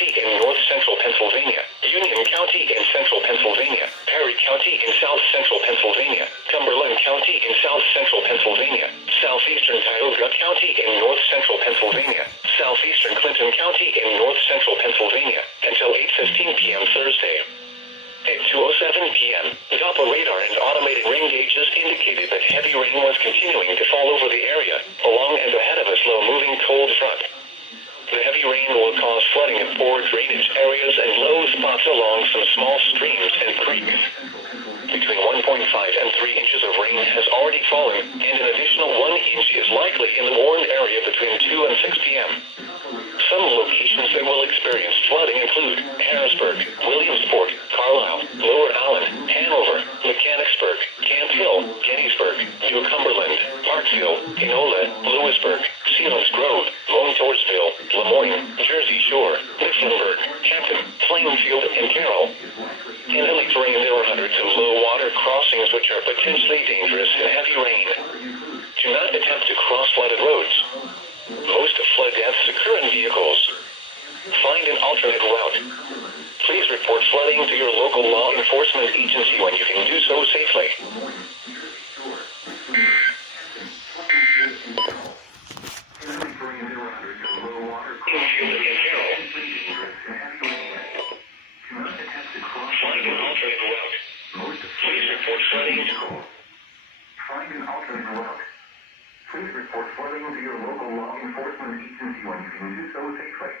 County in north central Pennsylvania, Union County in central Pennsylvania, Perry County in south central Pennsylvania, Cumberland County in south central Pennsylvania, southeastern Tioga County in north central Pennsylvania, southeastern Clinton County in north central Pennsylvania, until 8:15 p.m. Thursday. At 2:07 p.m., Doppler radar and automated rain gauges indicated that heavy rain was continuing to fall over the area, along and ahead of a slow-moving cold front. The heavy rain will cause flooding in poor drainage areas and low spots along some small streams and creeks. Between 1.5 and 3 inches of rain has already fallen, and an additional 1 inch is likely in the warned area between 2 and 6 p.m. Some locations that will experience flooding include Harrisburg, Williamsport, Carlisle, Lower Allen, Hanover, Mechanicsburg, Camp Hill, Gettysburg, New Cumberland, Parksville, Enola, Lewisburg, Selinsgrove, Montorsville, Lemoyne, Jersey Shore, Mifflinburg, Hampton, Plainfield, and Carroll. In hilly terrain, there are hundreds of low-water crossings which are potentially dangerous in heavy rain. Do not attempt to cross flooded roads. Most flood deaths occur in vehicles. Find an alternate route. Please report flooding to your local law enforcement agency when you can do so safely. Find an alternate route. Please report flooding. Find an alternate route. Please report flooding to your local law enforcement agency when you can do so safely.